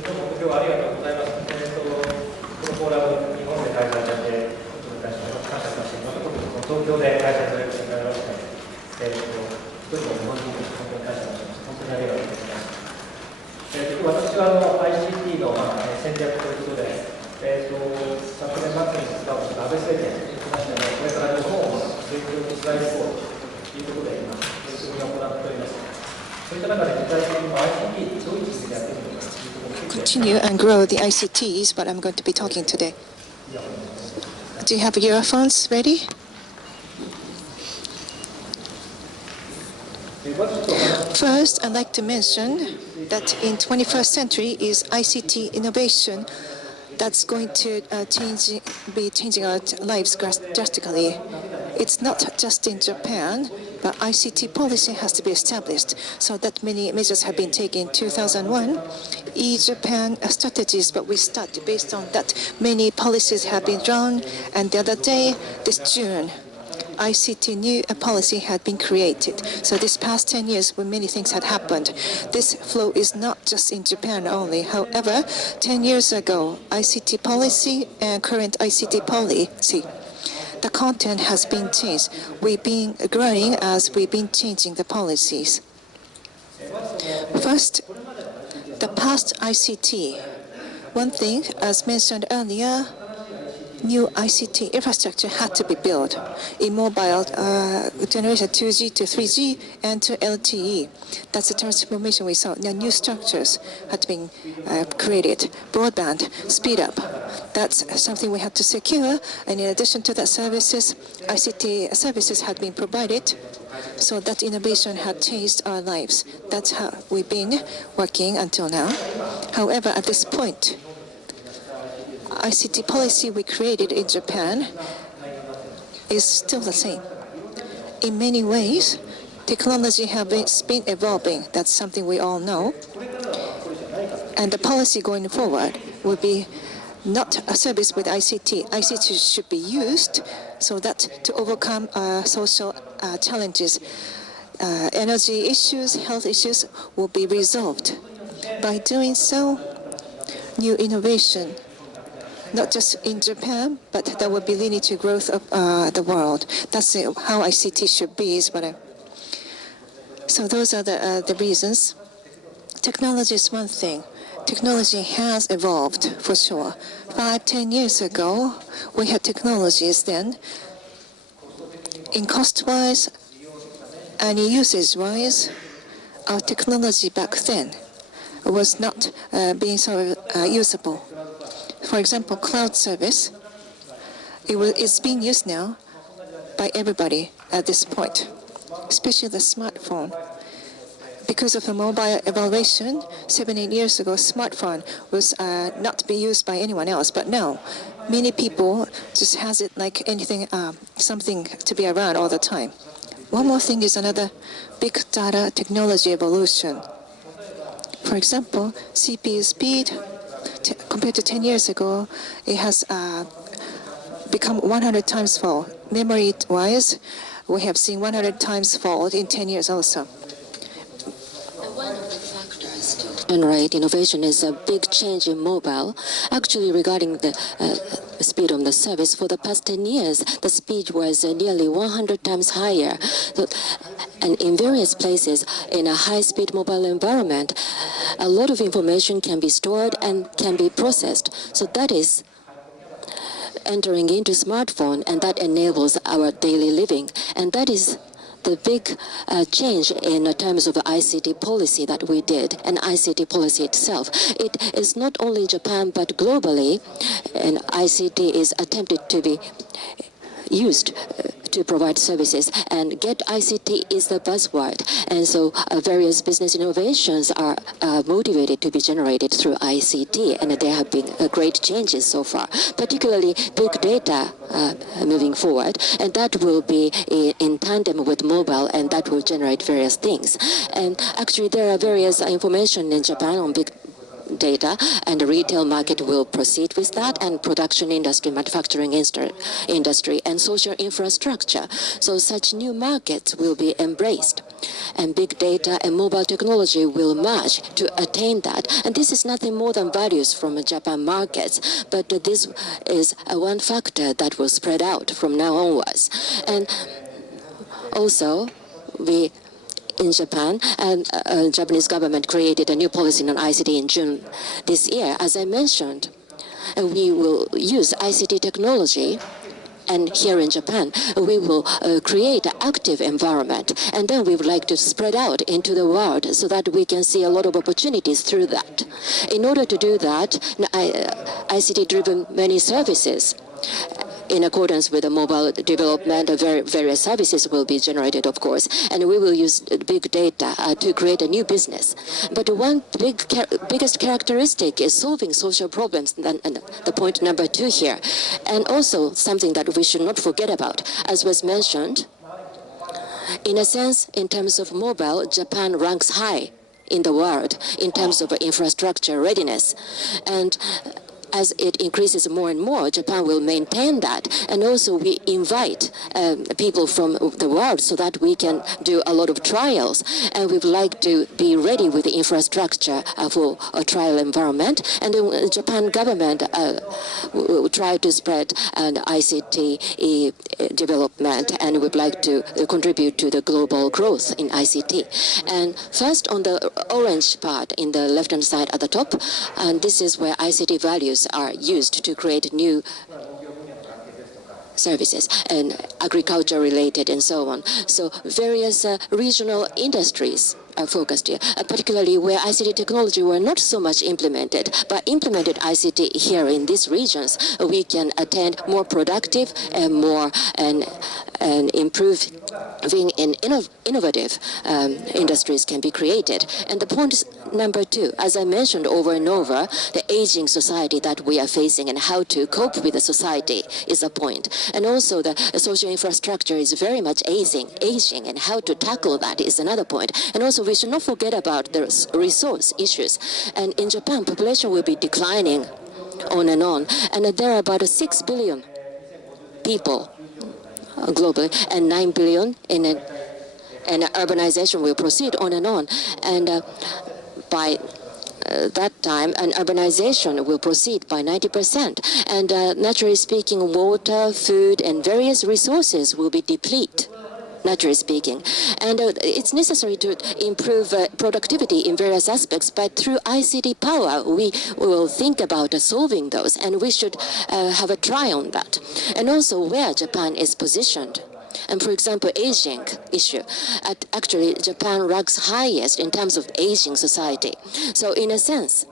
どうも今日はありがとうございます。このフォーラム、日本で開催されて、感謝しまして、また特に東京で開催されることになりましたので、一人の日本人として本当に感謝します。本当にありがとうございます。私はICT の戦略ということで、昨年末にスタートした安倍政権につきましてこれから日本を成長につないでいこうということで、今、取り組みを行っております。そういった中で具体的にICT どういう位置でやっているのかというところを Continue and grow the ICT is what I'm going to be talking today. Do you have your earphones ready? First, I'd like to mention that in 21st century is ICT innovation that's going to be changing our lives drastically. It's not just in Japan, but ICT policy has to be established, so that many measures have been taken. In 2001, E-Japan strategies, but we start based on that. Many policies have been drawn, and the other day, this June, ICT new policy had been created. So this past 10 years, when many things had happened, this flow is not just in Japan only. However, 10 years ago, ICT policy and current ICT policy, the content has been changed. We've been growing as we've been changing the policies. First, the past ICT. One thing, as mentioned earlier, new ICT infrastructure had to be built in mobile generation 2G to 3G and to LTE. That's the transformation we saw. Now, new structures had been created. Broadband, speed up. That's something we had to secure. And in addition to that services, ICT services had been provided. So that innovation had changed our lives. That's how we've been working until now. However, at this point, ICT policy we created in Japan is still the same. In many ways, technology has been evolving. That's something we all know. And the policy going forward will be not a service with ICT. ICT should be used so that to overcome social challenges, energy issues, health issues will be resolved. By doing so, new innovation, not just in Japan, but that will be leading to growth of the world. That's how ICT should be. So those are the reasons. Technology is one thing. Technology has evolved, for sure. 5-10 years ago, we had technologies then. In cost-wise and usage-wise, our technology back then was not being so usable. For example, cloud service, it's being used now by everybody at this point, especially the smartphone. Because of the mobile evaluation, 7-8 years ago, smartphone was not being used by anyone else. But now, many people just has it like anything, something to be around all the time. One more thing is another big data technology evolution. For example, CPU speed, compared to 10 years ago, it has become 100 times fold. Memory-wise, we have seen 100 times fold in 10 years also. One of the factors to generate innovation is a big change in mobile. Actually, regarding the speed of the service, for the past 10 years, the speed was nearly 100 times higher. And in various places, in a high-speed mobile environment, a lot of information can be stored and can be processed. So that is entering into smartphone, and that enables our daily living. And that is the big change in terms of ICT policy that we did, and ICT policy itself. It is not only Japan, but globally, and ICT is attempted to be used to provide services, and Get ICT is the buzzword. And so various business innovations are motivated to be generated through ICT, and there have been great changes so far, particularly big data moving forward, and that will be in tandem with mobile, and that will generate various things. And actually there are various information in Japan on big data, and the retail market will proceed with that, and production industry, manufacturing industry, and social infrastructure. So such new markets will be embraced, and big data and mobile technology will merge to attain that. And this is nothing more than values from Japan markets, but this is one factor that will spread out from now onwards. And also, in Japan, and Japanese government created a new policy on ICT in June this year. As I mentioned, we will use ICT technology, and here in Japan, we will create an active environment, and then we would like to spread out into the world so that we can see a lot of opportunities through that. In order to do that, ICT-driven many services, in accordance with the mobile development, various services will be generated, of course, and we will use big data to create a new business. But one biggest characteristic is solving social problems, and the point number 2 here. And also something that we should not forget about, as was mentioned, in a sense, in terms of mobile, Japan ranks high in the world in terms of infrastructure readiness. And as it increases more and more, Japan will maintain that. And also we invite people from the world so that we can do a lot of trials. And we would like to be ready with the infrastructure for a trial environment. And the Japan government will try to spread an ICT development, and would like to contribute to the global growth in ICT. And first, on the orange part in the left-hand side at the top, and this is where ICT values are used to create new services and agriculture related and so on. So various regional industries are focused here, particularly where ICT technology were not so much implemented, but implemented ICT here in these regions, we can attain more productive and more and improving and innovative industries can be created. And the point number 2, as I mentioned over and over, the aging society that we are facing and how to cope with the society is a point. And also the social infrastructure is very much aging, and how to tackle that is another point. And also we should not forget about the resource issues. And in Japan, population will be declining on, and there are about 6 billion people globally, and 9 billion and urbanization will proceed on. And by that time, and urbanization will proceed by 90%. And naturally speaking, water, food, and various resources will be depleted, naturally speaking. And it's necessary to improve productivity in various aspects, but through ICT power, we will think about solving those, and we should have a try on that. And also where Japan is positioned. And for example, aging issue. Actually, Japan ranks highest in terms of aging society. So in a sense,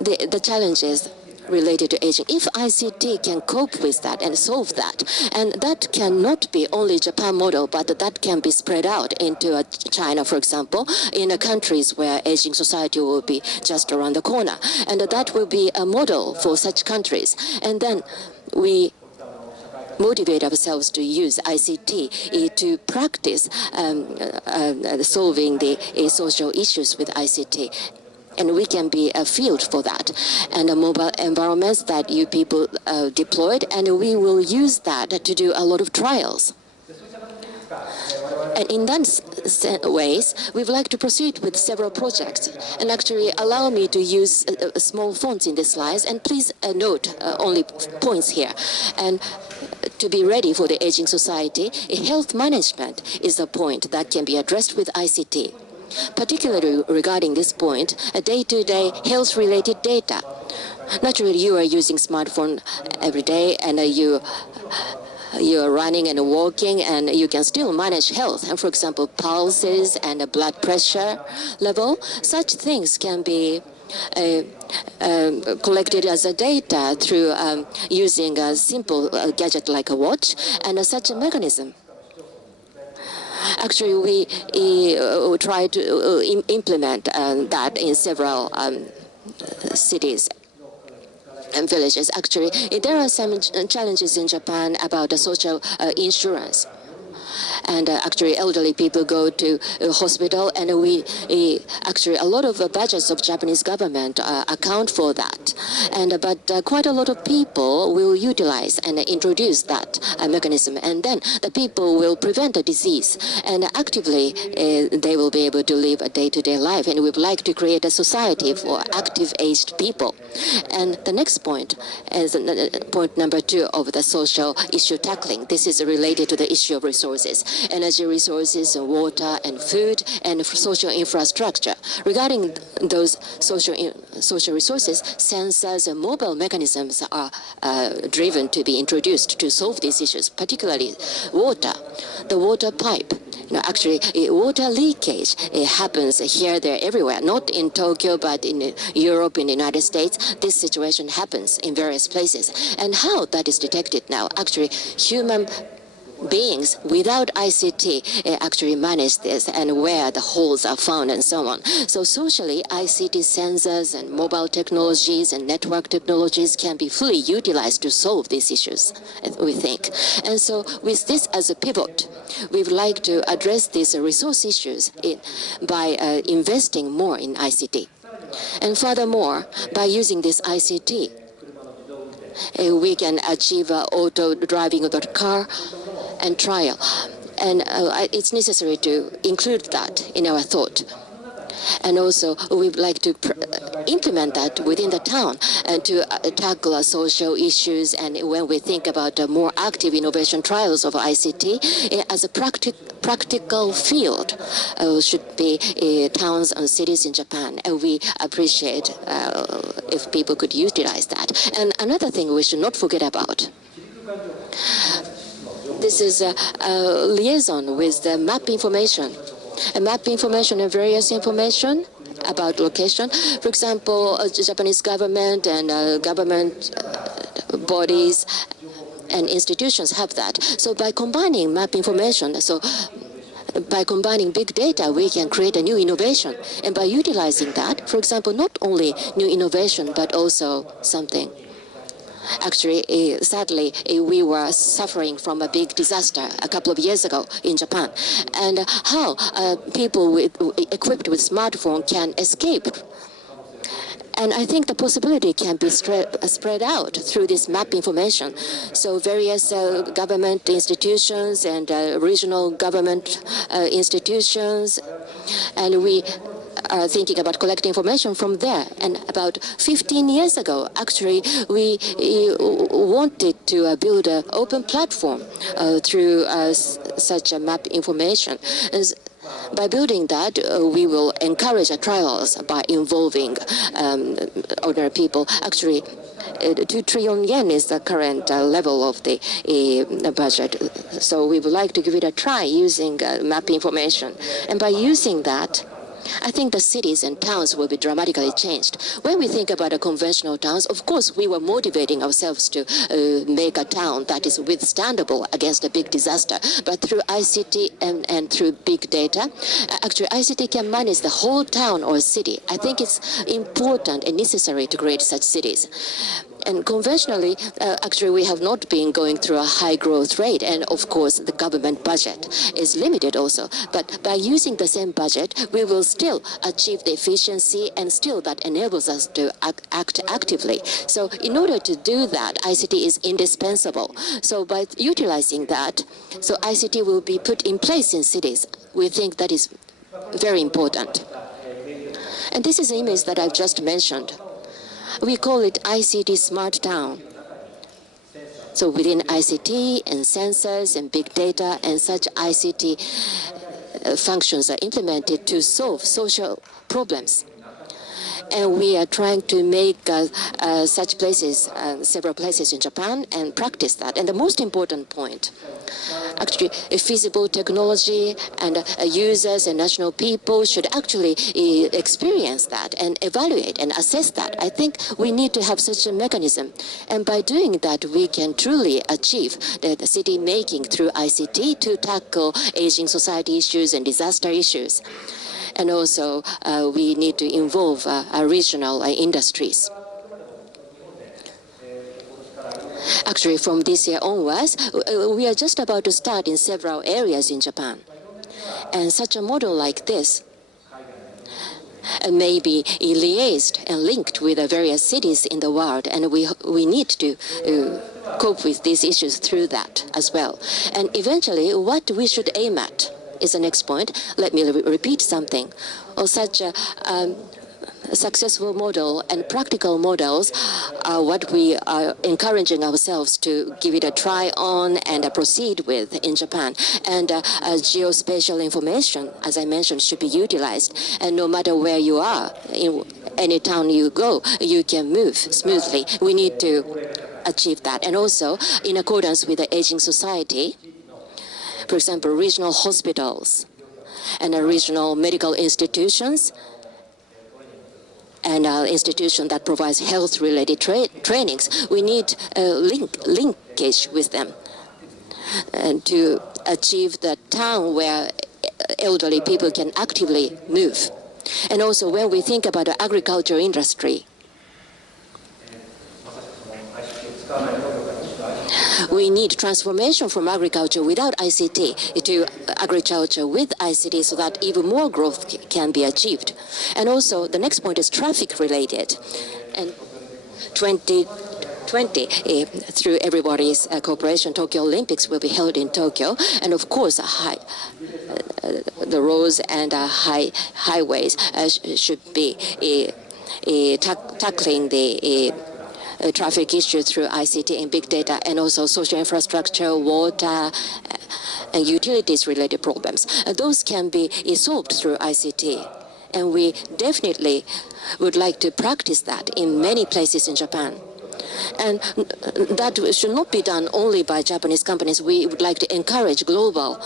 the challenges related to aging, if ICT can cope with that and solve that, and that cannot be only Japan model, but that can be spread out into China, for example, in countries where aging society will be just around the corner. And that will be a model for such countries. And then we motivate ourselves to use ICT to practice solving the social issues with ICT. And we can be a field for that. And the mobile environments that you people deployed, and we will use that to do a lot of trials. And in that ways, we would like to proceed with several projects. And actually allow me to use small fonts in the slides, and please note only points here. And to be ready for the aging society, health management is a point that can be addressed with ICT. Particularly regarding this point, day-to-day health-related data. Naturally, you are using smartphone every day, and you are running and walking, and you can still manage health. And for example, pulses and blood pressure level, such things can be collected as a data through using a simple gadget like a watch, and such a mechanism. Actually, we try to implement that in several cities and villages. Actually, there are some challenges in Japan about the social insurance. And actually elderly people go to hospital, and actually a lot of budgets of Japanese government account for that. But quite a lot of people will utilize and introduce that mechanism, and then the people will prevent the disease, and actively they will be able to live a day-to-day life. And we would like to create a society for active aged people. And the next point is point number 2 of the social issue tackling. This is related to the issue of resources, energy resources, water and food, and social infrastructure. Regarding those social resources, sensors and mobile mechanisms are driven to be introduced to solve these issues, particularly water, the water pipe. Actually, water leakage happens here, there, everywhere. Not in Tokyo, but in Europe, in the United States. This situation happens in various places. And how that is detected now? Actually, human beings without ICT actually manage this, and where the holes are found and so on. So socially, ICT sensors and mobile technologies and network technologies can be fully utilized to solve these issues, we think. And so with this as a pivot, we would like to address these resource issues by investing more in ICT. And furthermore, by using this ICT, we can achieve auto driving of the car and trial. And it's necessary to include that in our thought. And also, we would like to implement that within the town and to tackle social issues. And when we think about more active innovation trials of ICT as a practical field, should be towns and cities in Japan. And we appreciate if people could utilize that. And another thing we should not forget about, this is a liaison with the map information. Map information and various information about location. For example, Japanese government and government bodies and institutions have that. So by combining map information, by combining big data, we can create a new innovation. And by utilizing that, for example, not only new innovation, but also something. Actually, sadly, we were suffering from a big disaster a couple of years ago in Japan. And how people equipped with smartphone can escape. And I think the possibility can be spread out through this map information. So various government institutions and regional government institutions, and we are thinking about collecting information from there. And about 15 years ago, actually, we wanted to build an open platform through such a map information. By building that, we will encourage trials by involving ordinary people. Actually, 2 trillion yen is the current level of the budget. So we would like to give it a try using map information. And by using that, I think the cities and towns will be dramatically changed. When we think about conventional towns, of course, we were motivating ourselves to make a town that is withstandable against a big disaster. But through ICT and through big data, actually ICT can manage the whole town or city. I think it's important and necessary to create such cities. And conventionally, actually, we have not been going through a high growth rate. And of course, the government budget is limited also. But by using the same budget, we will still achieve the efficiency, and still that enables us to act actively. So in order to do that, ICT is indispensable. So by utilizing that, so ICT will be put in place in cities. We think that is very important. And this is the image that I've just mentioned. We call it ICT Smart Town. So within ICT and sensors and big data and such ICT functions are implemented to solve social problems. And we are trying to make such places, several places in Japan, and practice that. And the most important point, actually, a feasible technology and users and national people should actually experience that and evaluate and assess that. I think we need to have such a mechanism. And by doing that, we can truly achieve the city making through ICT to tackle aging society issues and disaster issues. And also, we need to involve regional industries. Actually, from this year onwards, we are just about to start in several areas in Japan. And such a model like this may be liaised and linked with the various cities in the world, and we need to cope with these issues through that as well. And eventually, what we should aim at is the next point. Let me repeat something. Such a successful model and practical models are what we are encouraging ourselves to give it a try on and proceed with in Japan. And geospatial information, as I mentioned, should be utilized. And no matter where you are, in any town you go, you can move smoothly. We need to achieve that. And also, in accordance with the aging society, for example, regional hospitals and regional medical institutions and institution that provides health-related trainings, we need linkage with them and to achieve the town where elderly people can actively move. And also when we think about the agriculture industry, we need transformation from agriculture without ICT to agriculture with ICT so that even more growth can be achieved. And also, the next point is traffic related. And 2020, through everybody's cooperation, Tokyo Olympics will be held in Tokyo. And of course, the roads and highways should be tackling the traffic issue through ICT and big data, and also social infrastructure, water, and utilities-related problems. Those can be solved through ICT, and we definitely would like to practice that in many places in Japan. And that should not be done only by Japanese companies. We would like to encourage global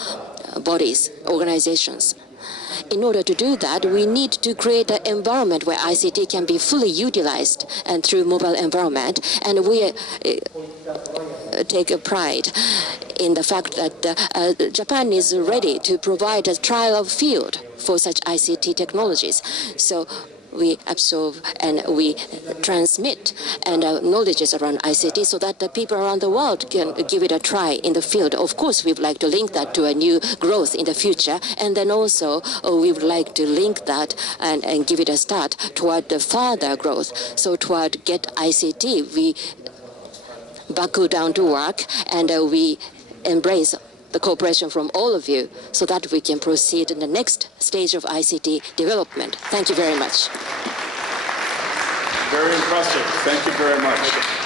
bodies, organizations. In order to do that, we need to create an environment where ICT can be fully utilized and through mobile environment. And we take a pride in the fact that Japan is ready to provide a trial field for such ICT technologies. So we absorb and we transmit and knowledges around ICT so that the people around the world can give it a try in the field. Of course, we would like to link that to a new growth in the future, and then also we would like to link that and give it a start toward the further growth. So toward Get ICT, we buckle down to work and we embrace the cooperation from all of you so that we can proceed in the next stage of ICT development. Thank you very much. Very impressive. Thank you very much.